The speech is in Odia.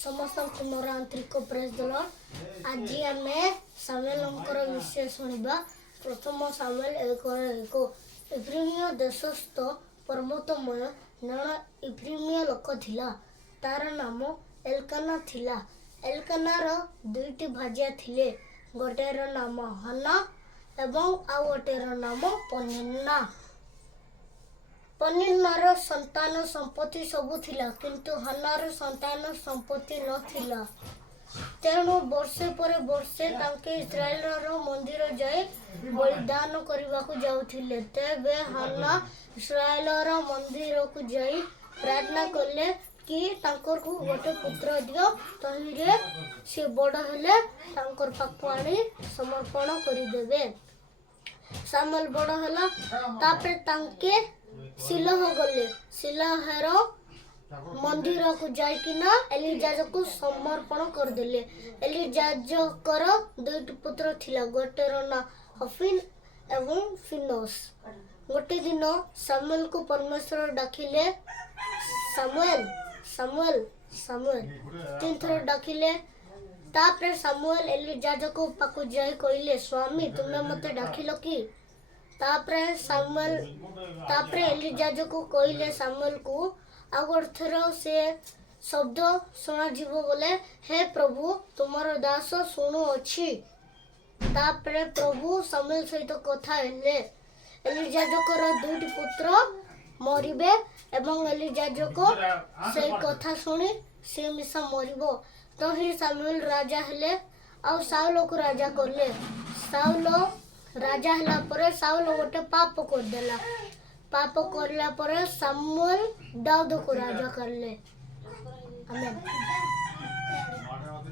ସମସ୍ତଙ୍କୁ ମୋର ଆନ୍ତରିକ ପ୍ରେଜ୍ ଦ ଲର୍ଡ। ଆଜି ଆମେ ସାମୁଏଲଙ୍କର ବିଷୟ ଶୁଣିବା। ପ୍ରଥମ ସାମୁଏଲ 1:1। ଇଫ୍ରାଇମ ଦେଶସ୍ଥ ପର୍ବତମୟ ଜଣେ ଇଫ୍ରାଇମୀୟ ଲୋକ ଥିଲା। ତାର ନାମ ଏଲକାନା ଥିଲା। ଏଲକାନାର ଦୁଇଟି ଭାର୍ଯ୍ୟା ଥିଲେ। ଗୋଟିଏର ନାମ ହାନ୍ନା ଏବଂ ଆଉ ଗୋଟିଏର ନାମ ପନିନ୍ନା। ପନିନ୍ନାର ସନ୍ତାନ ସମ୍ପତ୍ତି ସବୁ ଥିଲା, କିନ୍ତୁ ହାନ୍ନାର ସନ୍ତାନ ସମ୍ପତ୍ତି ନଥିଲା। ତେଣୁ ବର୍ଷେ ପରେ ବର୍ଷେ ତାଙ୍କେ ଇସ୍ରାଏଲର ମନ୍ଦିର ଯାଇ ବଳିଦାନ କରିବାକୁ ଯାଉଥିଲେ। ତେବେ ହାନ୍ନା ଇସ୍ରାଏଲର ମନ୍ଦିରକୁ ଯାଇ ପ୍ରାର୍ଥନା କଲେ କି ତାଙ୍କରକୁ ଗୋଟେ ପୁତ୍ର ଦିଅ, ତହିଁରେ ସେ ବଡ଼ ହେଲେ ତାଙ୍କର ପାଖକୁ ଆଣି ସମର୍ପଣ କରିଦେବେ। ସାମୁଏଲ ବଡ଼ ହେଲା। ତାପରେ ତାଙ୍କେ ଶିଲୋହ ଗଲେ। ଶିଲୋହର ମନ୍ଦିରକୁ ଯାଇକିନା ଏଲି ଯାଜକକୁ ସମର୍ପଣ କରିଦେଲେ। ଏଲି ଯାଜକର ଦୁଇଟି ପୁତ୍ର ଥିଲା, ଗୋଟେର ନାଁ ହଫନି ଏବଂ ଫିନୋସ। ଗୋଟେ ଦିନ ସାମୁଏଲକୁ ପରମେଶ୍ୱର ଡାକିଲେ, ସାମୁଏଲ ସାମୁଏଲ ସାମୁଏଲ 3 ଥର ଡାକିଲେ। ତାପରେ ସାମୁଏଲ ଏଲି ଯାଜକ ପାଖକୁ ଯାଇ କହିଲେ, ସ୍ୱାମୀ ତୁମେ ମୋତେ ଡାକିଲ କି? ତାପରେ ଏଲି ଯାଜକ କହିଲେ ସାମୁଏଲକୁ, ଆଉ ଗୋଟେ ଥର ସେ ଶବ୍ଦ ଶୁଣାଯିବ ବୋଲେ, ହେ ପ୍ରଭୁ ତୁମର ଦାସ ଶୁଣୁଅଛି। ତାପରେ ପ୍ରଭୁ ସାମୁଏଲ ସହିତ କଥା ହେଲେ। ଏଲି ଯାଜକର ଦୁଇଟି ପୁତ୍ର ମରିବେ ଏବଂ ଏଲି ଯାଜକ ସେଇ କଥା ଶୁଣି ସେ ମିଶା ମରିବ। ତ ହିଁ ସାମୁଏଲ ରାଜା ହେଲେ ଆଉ ସାଉଲକୁ ରାଜା କଲେ। ସାଉଲ ରାଜା ହେଲା ପରେ ସାଉଲ ଗୋଟେ ପାପ କରିଦେଲା। ପାପ କରିଲା ପରେ ସାମୁଏଲ ଦାଉଦକୁ ରାଜା କଲେ। ଆମେନ୍।